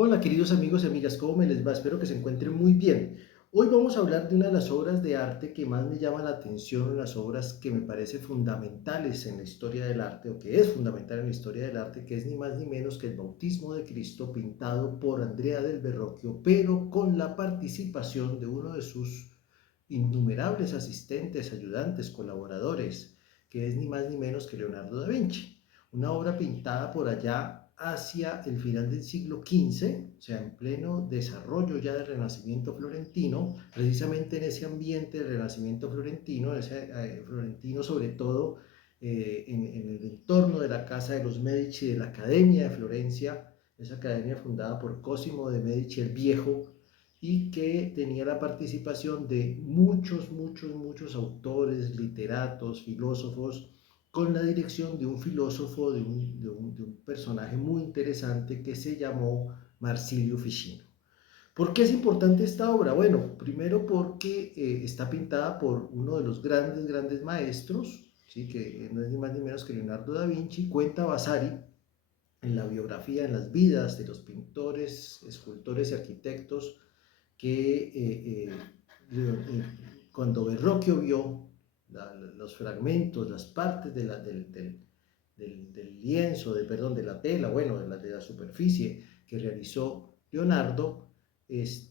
Hola queridos amigos y amigas, ¿cómo me les va? Espero que se encuentren muy bien. Hoy vamos a hablar de una de las obras de arte que más me llama la atención, las obras que me parecen fundamentales en la historia del arte, o que es fundamental en la historia del arte, que es ni más ni menos que el bautismo de Cristo pintado por Andrea del Verrocchio, pero con la participación de uno de sus innumerables asistentes, ayudantes, colaboradores, que es ni más ni menos que Leonardo da Vinci. Una obra pintada por allá hacia el final del siglo XV, o sea, en pleno desarrollo ya del Renacimiento florentino, precisamente en ese ambiente del Renacimiento florentino, florentino sobre todo en el entorno de la casa de los Medici, de la Academia de Florencia, esa academia fundada por Cosimo de Medici el Viejo, y que tenía la participación de muchos autores, literatos, filósofos, con la dirección de un filósofo, de un personaje muy interesante que se llamó Marsilio Ficino. ¿Por qué es importante esta obra? Bueno, primero porque está pintada por uno de los grandes maestros, ¿sí? Que no es ni más ni menos que Leonardo da Vinci. Cuenta Vasari en la biografía, en las vidas de los pintores, escultores y arquitectos que cuando Verrocchio vio los fragmentos, las partes del lienzo, perdón, de la tela, bueno, de la superficie que realizó Leonardo, pues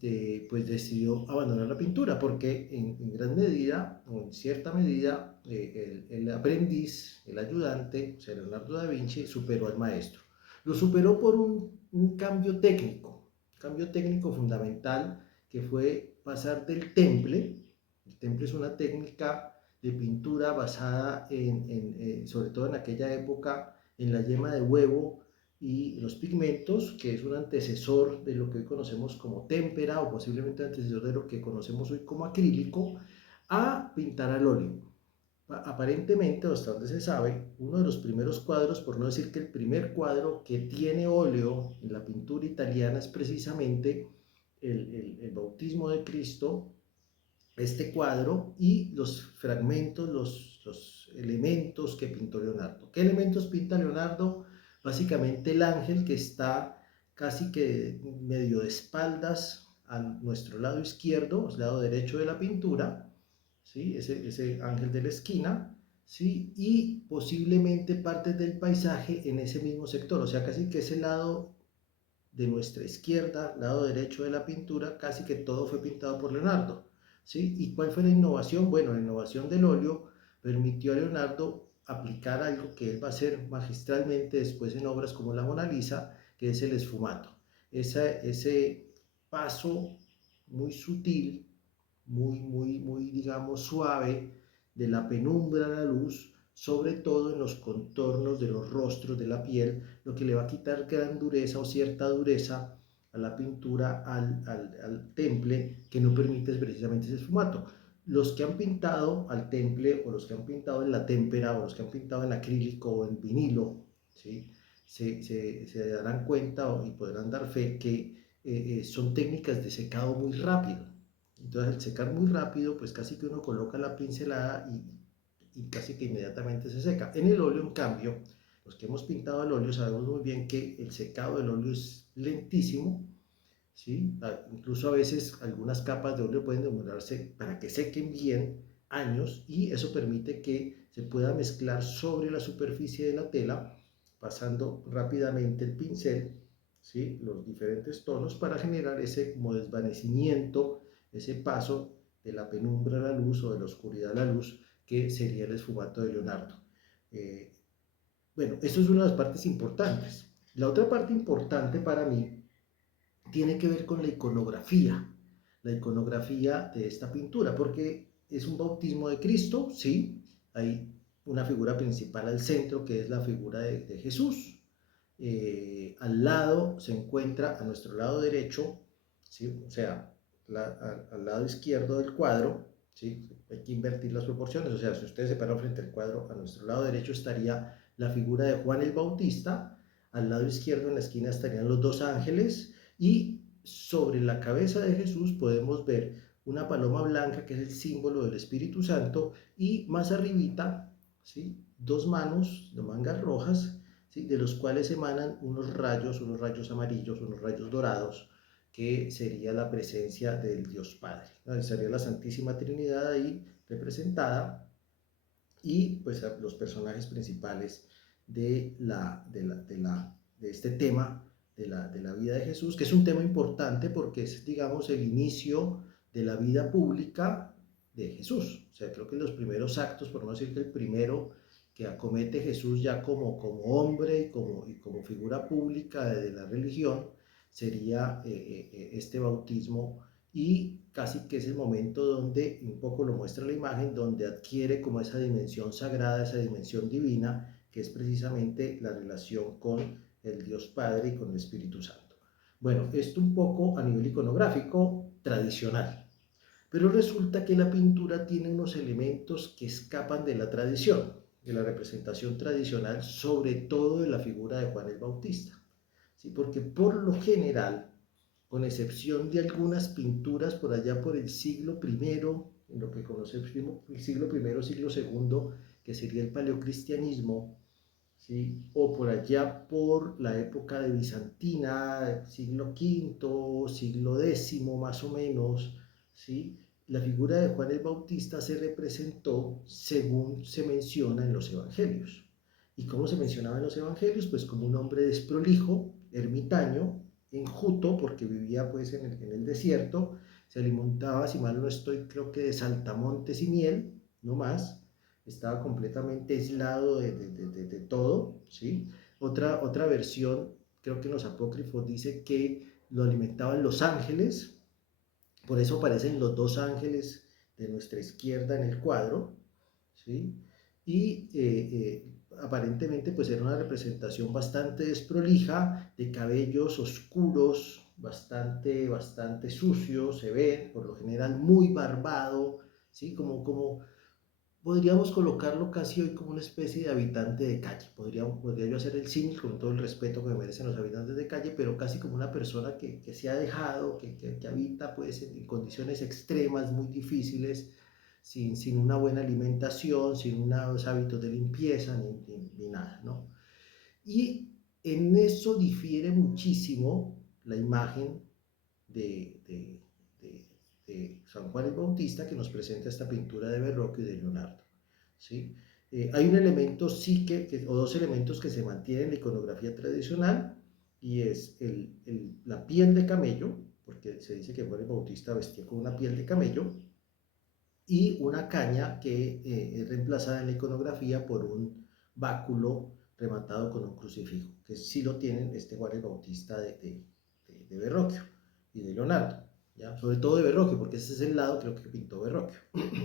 decidió abandonar la pintura porque en gran medida, o en cierta medida, el aprendiz, el ayudante, o sea, Leonardo da Vinci, superó al maestro. Lo superó por un cambio técnico fundamental, que fue pasar del temple. El temple es una técnica de pintura basada sobre todo en aquella época, en la yema de huevo y los pigmentos, que es un antecesor de lo que hoy conocemos como témpera, o posiblemente antecesor de lo que conocemos hoy como acrílico, a pintar al óleo. Aparentemente, hasta donde se sabe, uno de los primeros cuadros, por no decir que el primer cuadro que tiene óleo en la pintura italiana, es precisamente el bautismo de Cristo, este cuadro y los fragmentos, los elementos que pintó Leonardo. ¿Qué elementos pinta Leonardo? Básicamente el ángel que está casi que medio de espaldas a nuestro lado izquierdo, el lado derecho de la pintura, ¿sí? Ese ángel de la esquina, ¿sí? Y posiblemente partes del paisaje en ese mismo sector, o sea, casi que ese lado de nuestra izquierda, lado derecho de la pintura, casi que todo fue pintado por Leonardo, ¿sí? ¿Y cuál fue la innovación? Bueno, la innovación del óleo permitió a Leonardo aplicar algo que él va a hacer magistralmente después en obras como la Mona Lisa, que es el esfumato. Ese paso muy sutil, muy, digamos, suave de la penumbra a la luz, sobre todo en los contornos de los rostros de la piel, lo que le va a quitar gran dureza o cierta dureza a la pintura, al temple, que no permite precisamente ese esfumato. Los que han pintado al temple, o los que han pintado en la témpera, o los que han pintado en acrílico o en vinilo, ¿sí? Se darán cuenta y podrán dar fe que son técnicas de secado muy rápido. Entonces, al secar muy rápido, pues casi que uno coloca la pincelada y casi que inmediatamente se seca. En el óleo, en cambio, los que hemos pintado el óleo sabemos muy bien que el secado del óleo es lentísimo, ¿sí? Incluso a veces algunas capas de óleo pueden demorarse para que sequen bien años, y eso permite que se pueda mezclar sobre la superficie de la tela, pasando rápidamente el pincel, ¿sí? Los diferentes tonos para generar ese como desvanecimiento, ese paso de la penumbra a la luz o de la oscuridad a la luz, que sería el esfumato de Leonardo. Eh, bueno, eso es una de las partes importantes. La otra parte importante para mí tiene que ver con la iconografía de esta pintura, porque es un bautismo de Cristo, sí, hay una figura principal al centro, que es la figura de Jesús. Al lado se encuentra, a nuestro lado derecho, ¿sí? O sea, al lado izquierdo del cuadro, ¿sí? Hay que invertir las proporciones, o sea, si ustedes se paran frente al cuadro, a nuestro lado derecho estaría la figura de Juan el Bautista, al lado izquierdo en la esquina estarían los dos ángeles, y sobre la cabeza de Jesús podemos ver una paloma blanca, que es el símbolo del Espíritu Santo, y más arribita, ¿sí? Dos manos de mangas rojas, ¿sí? De los cuales emanan unos rayos amarillos, unos rayos dorados, que sería la presencia del Dios Padre, ¿no? Sería la Santísima Trinidad ahí representada y pues los personajes principales de este tema de la vida de Jesús, que es un tema importante porque es, digamos, el inicio de la vida pública de Jesús. O sea, creo que los primeros actos, por no decir que el primero que acomete Jesús ya como hombre y como figura pública de la religión, sería este bautismo, y casi que es el momento donde, un poco lo muestra la imagen, donde adquiere como esa dimensión sagrada, esa dimensión divina, que es precisamente la relación con el Dios Padre y con el Espíritu Santo. Bueno, esto un poco a nivel iconográfico tradicional, pero resulta que la pintura tiene unos elementos que escapan de la tradición, de la representación tradicional, sobre todo de la figura de Juan el Bautista. ¿Sí? Porque por lo general, con excepción de algunas pinturas por allá por el siglo I, en lo que conocemos el siglo I, siglo II, que sería el paleocristianismo, ¿sí? O por allá por la época de Bizantina, siglo V, siglo X más o menos, ¿sí? La figura de Juan el Bautista se representó según se menciona en los evangelios. ¿Y cómo se mencionaba en los evangelios? Pues como un hombre desprolijo, ermitaño, enjuto, porque vivía pues en el desierto, se alimentaba, si mal no estoy, creo que de saltamontes y miel, no más, estaba completamente aislado de todo, ¿sí? Otra versión, creo que en los apócrifos dice que lo alimentaban los ángeles, por eso aparecen los dos ángeles de nuestra izquierda en el cuadro, ¿sí? Y aparentemente pues era una representación bastante desprolija, de cabellos oscuros, bastante sucios, se ve, por lo general muy barbado, ¿sí? Como podríamos colocarlo casi hoy como una especie de habitante de calle. Podría yo hacer el símil con todo el respeto que me merecen los habitantes de calle, pero casi como una persona que se ha dejado, que habita pues en condiciones extremas, muy difíciles, sin una buena alimentación, sin unos hábitos de limpieza, ni nada, ¿no? Y en eso difiere muchísimo la imagen de, de, de, de San Juan el Bautista, que nos presenta esta pintura de Verrocchio y de Leonardo, ¿sí? Hay un elemento sí o dos elementos que se mantienen en la iconografía tradicional, y es la piel de camello, porque se dice que Juan el Bautista vestía con una piel de camello, y una caña que es reemplazada en la iconografía por un báculo rematado con un crucifijo, que sí lo tienen este Juan el Bautista de Verrocchio y de Leonardo, ¿ya? Sobre todo de Verrocchio, porque ese es el lado creo que pintó Verrocchio,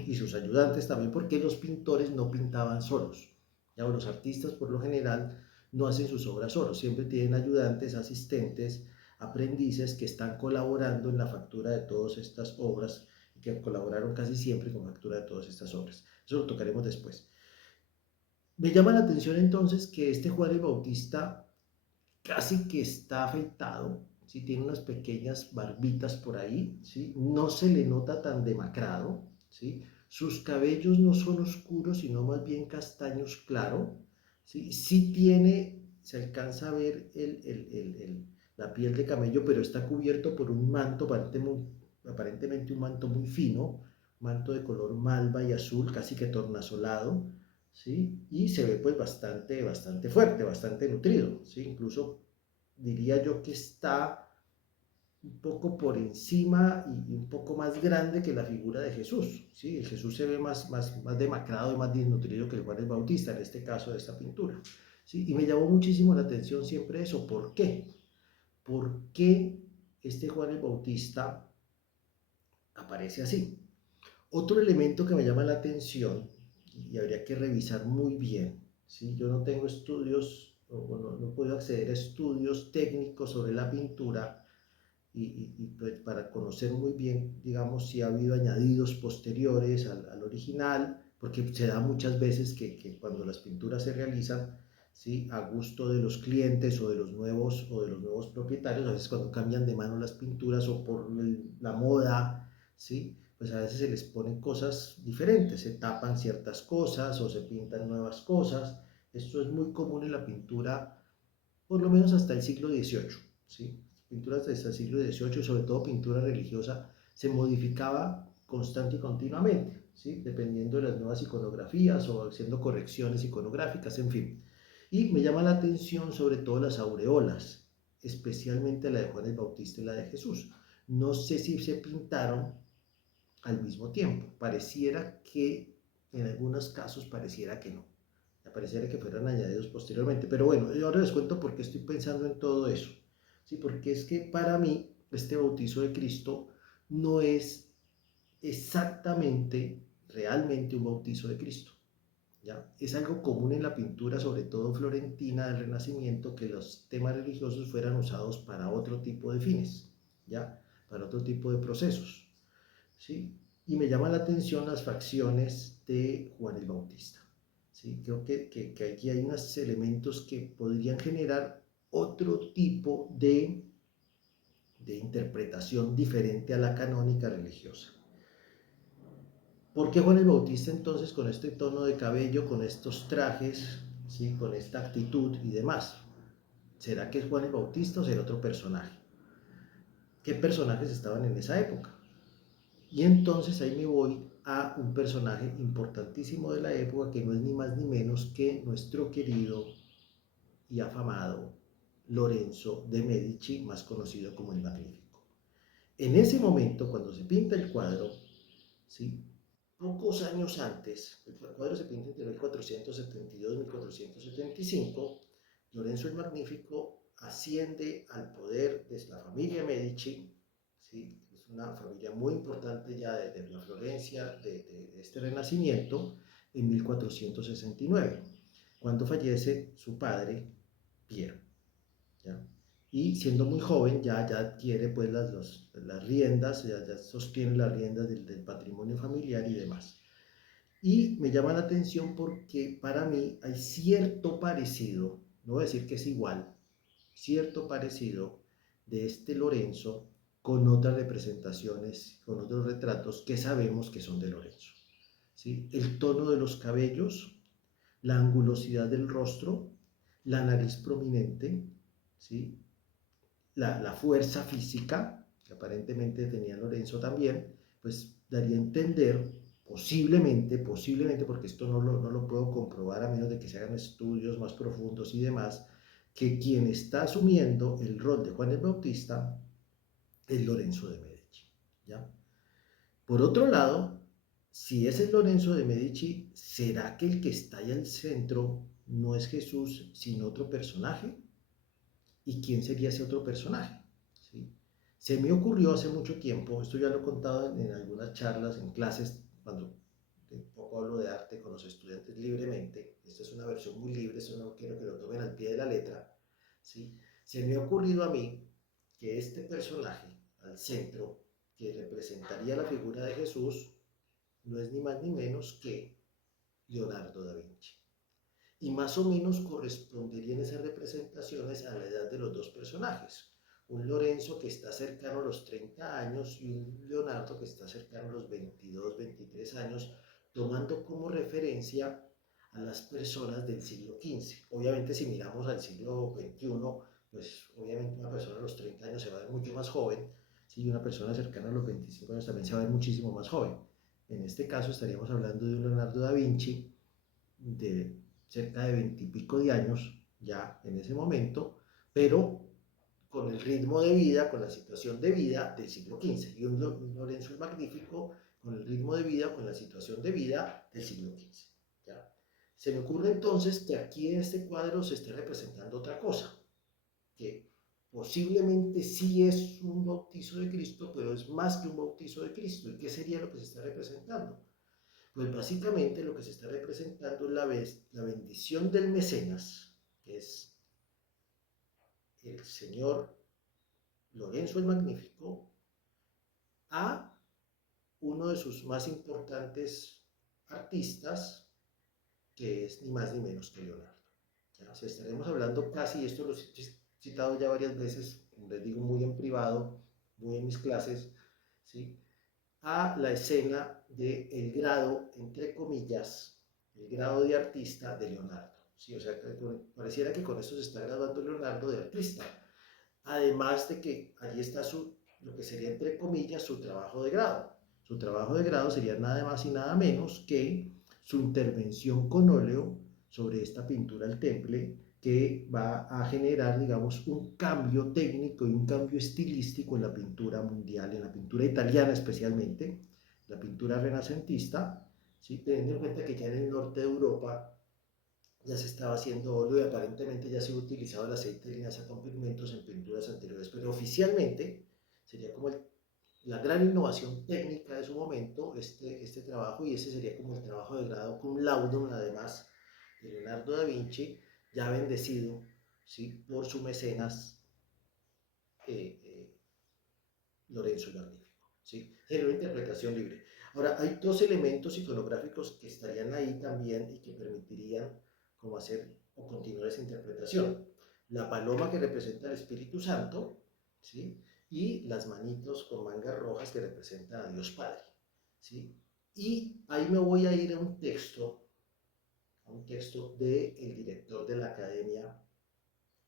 y sus ayudantes también, porque los pintores no pintaban solos, ¿ya? Los artistas por lo general no hacen sus obras solos, siempre tienen ayudantes, asistentes, aprendices que están colaborando en la factura de todas estas obras, que colaboraron casi siempre con factura de todas estas obras. Eso lo tocaremos después. Me llama la atención entonces que este Juan el Bautista casi que está afeitado, ¿sí? Tiene unas pequeñas barbitas por ahí, ¿sí? No se le nota tan demacrado, ¿sí? Sus cabellos no son oscuros, sino más bien castaños claro, ¿sí? Sí tiene, se alcanza a ver la piel de camello, pero está cubierto por un manto, aparentemente un manto muy fino, manto de color malva y azul, casi que tornasolado, ¿sí? Y se ve pues bastante fuerte, bastante nutrido, ¿sí? Incluso diría yo que está un poco por encima y un poco más grande que la figura de Jesús, ¿sí? El Jesús se ve más demacrado y más desnutrido que el Juan el Bautista, en este caso de esta pintura, ¿sí? Y me llamó muchísimo la atención siempre eso. ¿Por qué? ¿Por qué este Juan el Bautista aparece así? Otro elemento que me llama la atención, y habría que revisar muy bien, ¿sí? Yo no tengo estudios, o no puedo acceder a estudios técnicos sobre la pintura, y pues para conocer muy bien, digamos, si ha habido añadidos posteriores al original, porque se da muchas veces que cuando las pinturas se realizan, ¿sí? A gusto de los clientes o de los nuevos propietarios, a veces cuando cambian de mano las pinturas o por la moda, ¿sí? Pues a veces se les ponen cosas diferentes, se tapan ciertas cosas o se pintan nuevas cosas. Esto es muy común en la pintura por lo menos hasta el siglo XVIII, ¿sí? Pinturas desde el siglo XVIII y sobre todo pintura religiosa se modificaba constante y continuamente, ¿sí? Dependiendo de las nuevas iconografías o haciendo correcciones iconográficas, en fin. Y me llama la atención sobre todo las aureolas, especialmente la de Juan el Bautista y la de Jesús. No sé si se pintaron al mismo tiempo. Pareciera que, en algunos casos, pareciera que no. Pareciera que fueran añadidos posteriormente. Pero bueno, yo ahora les cuento por qué estoy pensando en todo eso. ¿Sí? Porque es que para mí este bautizo de Cristo no es exactamente, realmente un bautizo de Cristo. ¿Ya? Es algo común en la pintura, sobre todo florentina del Renacimiento, que los temas religiosos fueran usados para otro tipo de fines, ¿ya? Para otro tipo de procesos. ¿Sí? Y me llama la atención las facciones de Juan el Bautista. ¿Sí? Creo que aquí hay unos elementos que podrían generar otro tipo de interpretación diferente a la canónica religiosa. ¿Por qué Juan el Bautista entonces con este tono de cabello, con estos trajes, ¿sí? Con esta actitud y demás? ¿Será que es Juan el Bautista o será otro personaje? ¿Qué personajes estaban en esa época? Y entonces ahí me voy a un personaje importantísimo de la época que no es ni más ni menos que nuestro querido y afamado Lorenzo de Medici, más conocido como el Magnífico. En ese momento, cuando se pinta el cuadro, ¿sí? Pocos años antes, el cuadro se pinta entre 1472 y 1475, Lorenzo el Magnífico asciende al poder de la familia Medici, ¿sí? Es una familia muy importante ya de la Florencia, de este Renacimiento, en 1469, cuando fallece su padre, Piero. ¿Ya? Y siendo muy joven ya adquiere pues las riendas, ya sostiene las riendas del patrimonio familiar y demás. Y me llama la atención porque para mí hay cierto parecido, no voy a decir que es igual, cierto parecido de este Lorenzo con otras representaciones, con otros retratos que sabemos que son de Lorenzo. ¿Sí? El tono de los cabellos, la angulosidad del rostro, la nariz prominente, ¿sí? La fuerza física, que aparentemente tenía Lorenzo también, pues daría a entender, posiblemente, porque esto no lo puedo comprobar a menos de que se hagan estudios más profundos y demás, que quien está asumiendo el rol de Juan el Bautista es Lorenzo de Medici. ¿Ya? Por otro lado, si es el Lorenzo de Medici, ¿será que el que está ahí al centro no es Jesús, sino otro personaje? ¿Y quién sería ese otro personaje? ¿Sí? Se me ocurrió hace mucho tiempo, esto ya lo he contado en algunas charlas, en clases, cuando un poco hablo de arte con los estudiantes libremente, esta es una versión muy libre, eso no quiero que lo tomen al pie de la letra, ¿sí? Se me ha ocurrido a mí que este personaje al centro, que representaría la figura de Jesús, no es ni más ni menos que Leonardo da Vinci. Y más o menos corresponderían esas representaciones a la edad de los dos personajes. Un Lorenzo que está cercano a los 30 años y un Leonardo que está cercano a los 22, 23 años, tomando como referencia a las personas del siglo XV. Obviamente si miramos al siglo XXI, pues obviamente una persona a los 30 años se va a ver mucho más joven, si una persona cercana a los 25 años también se va a ver muchísimo más joven. En este caso estaríamos hablando de un Leonardo da Vinci de cerca de 20 y pico de años ya en ese momento, pero con el ritmo de vida, con la situación de vida del siglo XV, y un Lorenzo el Magnífico con el ritmo de vida, con la situación de vida del siglo XV. ¿Ya? Se me ocurre entonces que aquí en este cuadro se esté representando otra cosa, que posiblemente sí es un bautizo de Cristo, pero es más que un bautizo de Cristo. ¿Y qué sería lo que se está representando? Pues básicamente lo que se está representando es la bendición del mecenas, que es el señor Lorenzo el Magnífico, a uno de sus más importantes artistas, que es ni más ni menos que Leonardo. Ya, o sea, estaremos hablando casi, esto lo he citado ya varias veces, les digo muy en privado, muy en mis clases, ¿sí? A la escena del grado, entre comillas, el grado de artista de Leonardo. ¿sí? O sea, pareciera que con esto se está graduando Leonardo de artista. Además de que allí está lo que sería entre comillas su trabajo de grado. Su trabajo de grado sería nada más y nada menos que su intervención con óleo sobre esta pintura al temple que va a generar, digamos, un cambio técnico y un cambio estilístico en la pintura mundial, en la pintura italiana especialmente, la pintura renacentista, ¿sí? Teniendo en cuenta que ya en el norte de Europa ya se estaba haciendo óleo y aparentemente ya se ha utilizado el aceite de linaza con pigmentos en pinturas anteriores, pero oficialmente sería como la gran innovación técnica de su momento este trabajo, y ese sería como el trabajo de grado cum laude además de Leonardo da Vinci, ya bendecido, ¿sí? Por su mecenas eh, eh, Lorenzo el Magnífico, ¿sí? Era una interpretación libre. Ahora, hay dos elementos iconográficos que estarían ahí también y que permitirían como hacer o continuar esa interpretación. La paloma que representa al Espíritu Santo, ¿sí? Y las manitos con mangas rojas que representan a Dios Padre, ¿sí? Y ahí me voy a ir a un texto del director de la Academia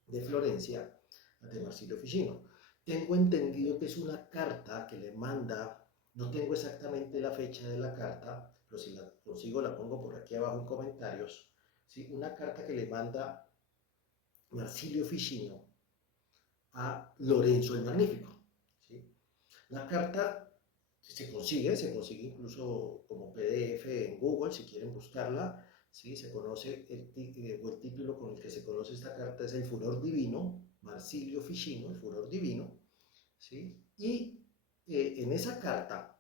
de Florencia, de Marsilio Ficino. Tengo entendido que es una carta que le manda, no tengo exactamente la fecha de la carta, pero si la consigo la pongo por aquí abajo en comentarios, ¿sí? Una carta que le manda Marsilio Ficino a Lorenzo el Magnífico, ¿sí? La carta se consigue incluso como PDF en Google si quieren buscarla, ¿sí? Se conoce el título con el que se conoce esta carta es El Furor Divino, Marsilio Ficino, El Furor Divino, ¿sí? Y en esa carta,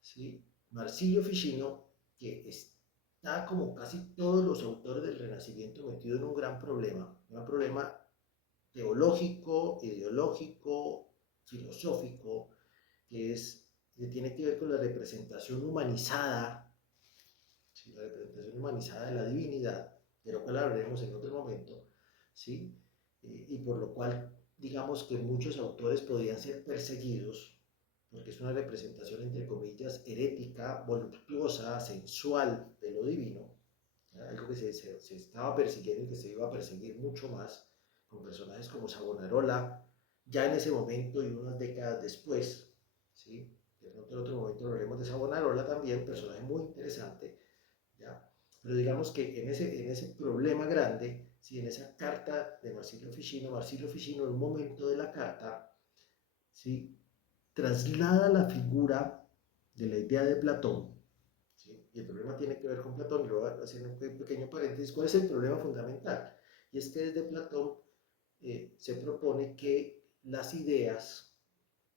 ¿sí? Marsilio Ficino, que está como casi todos los autores del Renacimiento metido en un gran problema teológico, ideológico, filosófico, que tiene que ver con la representación humanizada, ¿sí? La representación humanizada de la divinidad, de lo cual hablaremos en otro momento, ¿sí? Y por lo cual, digamos que muchos autores podrían ser perseguidos, porque es una representación, entre comillas, herética, voluptuosa, sensual de lo divino, algo que se estaba persiguiendo y que se iba a perseguir mucho más, con personajes como Savonarola, ya en ese momento y unas décadas después, ¿sí? En otro momento hablaremos de Savonarola también, personaje muy interesante, ¿ya? Pero digamos que en ese problema grande, ¿sí? En esa carta de Marsilio Ficino en un momento de la carta, ¿sí? Traslada la figura de la idea de Platón, ¿sí? Y el problema tiene que ver con Platón, y lo voy a hacer un pequeño paréntesis. ¿Cuál es el problema fundamental? Y es que desde Platón se propone que las ideas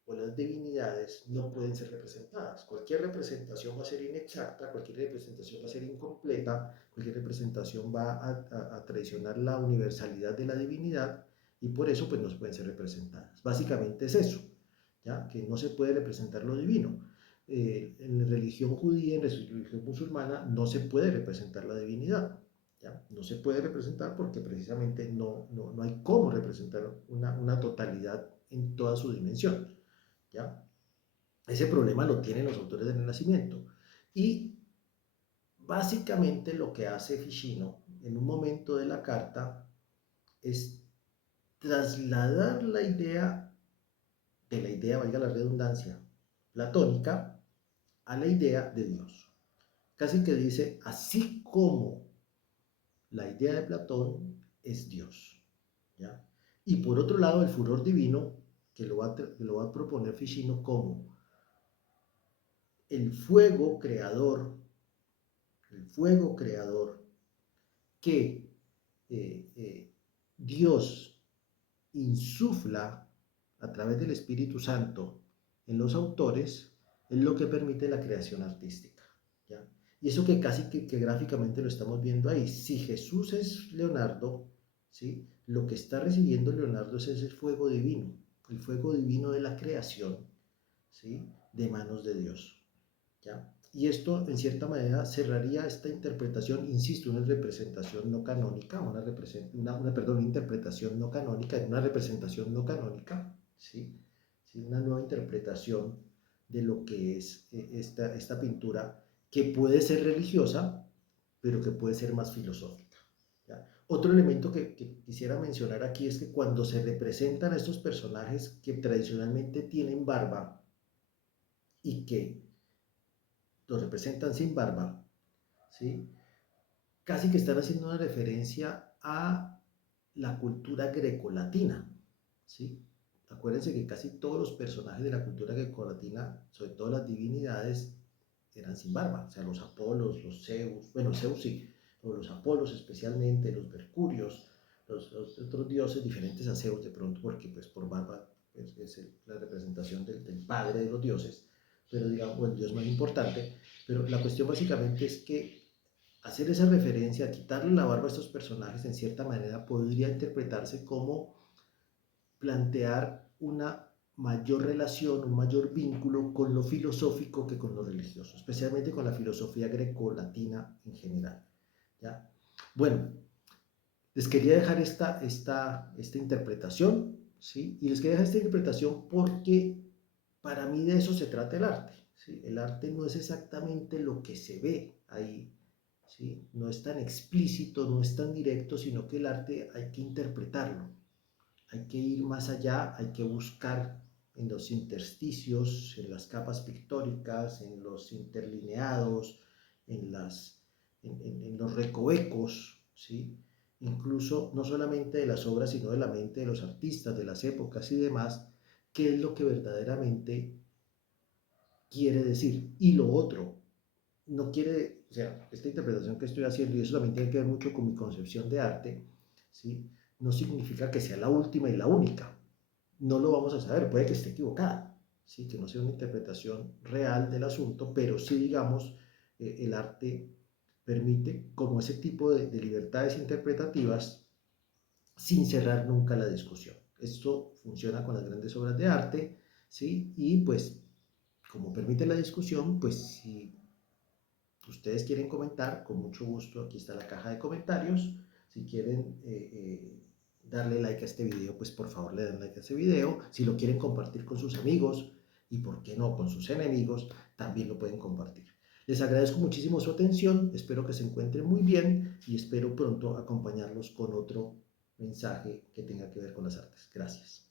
o las divinidades no pueden ser representadas. Cualquier representación va a ser inexacta, cualquier representación va a ser incompleta, cualquier representación va a traicionar la universalidad de la divinidad, y por eso pues no pueden ser representadas. Básicamente es eso, ¿ya? Que no se puede representar lo divino. En la religión judía, en la religión musulmana, no se puede representar la divinidad. ¿Ya? No se puede representar porque precisamente no hay cómo representar una totalidad en toda su dimensión. ¿Ya? Ese problema lo tienen los autores del Renacimiento. Y básicamente lo que hace Ficino en un momento de la carta es trasladar la idea, valga la redundancia, platónica, a la idea de Dios. Casi que dice, así como la idea de Platón es Dios. ¿Ya? Y por otro lado, el furor divino, que lo va a proponer Ficino como el fuego creador que Dios insufla a través del Espíritu Santo en los autores, es lo que permite la creación artística. ¿Ya? Y eso que casi que gráficamente lo estamos viendo ahí. Si Jesús es Leonardo, ¿sí? Lo que está recibiendo Leonardo es ese fuego divino, el fuego divino de la creación, ¿sí? De manos de Dios. ¿Ya? Y esto, en cierta manera, cerraría esta interpretación, insisto, una representación no canónica, una interpretación no canónica, una representación no canónica, ¿sí? ¿Sí? Una nueva interpretación de lo que es esta pintura, que puede ser religiosa, pero que puede ser más filosófica. ¿Ya? Otro elemento que quisiera mencionar aquí es que cuando se representan estos personajes que tradicionalmente tienen barba y que los representan sin barba, ¿sí? Casi que están haciendo una referencia a la cultura grecolatina, ¿sí? Acuérdense que casi todos los personajes de la cultura grecolatina, sobre todo las divinidades, eran sin barba, o sea, los Apolos, los Zeus, bueno, Zeus sí, pero los Apolos especialmente, los Mercurios, los otros dioses diferentes a Zeus de pronto, porque pues por barba pues, es la representación del padre de los dioses, pero digamos, el dios más importante, pero la cuestión básicamente es que hacer esa referencia, quitarle la barba a estos personajes en cierta manera podría interpretarse como plantear una mayor relación, un mayor vínculo con lo filosófico que con lo religioso, especialmente con la filosofía greco-latina en general. ¿Ya? Bueno, les quería dejar esta interpretación, ¿sí? Y les quería dejar esta interpretación porque para mí de eso se trata el arte, ¿sí? El arte no es exactamente lo que se ve ahí, ¿sí? No es tan explícito, no es tan directo, sino que el arte hay que interpretarlo, hay que ir más allá, hay que buscar en los intersticios, en las capas pictóricas, en los interlineados, en los recovecos, ¿sí? Incluso no solamente de las obras, sino de la mente de los artistas, de las épocas y demás, qué es lo que verdaderamente quiere decir. Y lo otro, no quiere, o sea, esta interpretación que estoy haciendo, y eso también tiene que ver mucho con mi concepción de arte, ¿sí? No significa que sea la última y la única. No lo vamos a saber, puede que esté equivocada, ¿sí? Que no sea una interpretación real del asunto, pero sí, digamos, el arte permite como ese tipo de libertades interpretativas sin cerrar nunca la discusión. Esto funciona con las grandes obras de arte, ¿sí? Y pues, como permite la discusión, pues si ustedes quieren comentar, con mucho gusto, aquí está la caja de comentarios. Si quieren darle like a este video, pues por favor le den like a este video. Si lo quieren compartir con sus amigos y por qué no con sus enemigos, también lo pueden compartir. Les agradezco muchísimo su atención, espero que se encuentren muy bien y espero pronto acompañarlos con otro mensaje que tenga que ver con las artes. Gracias.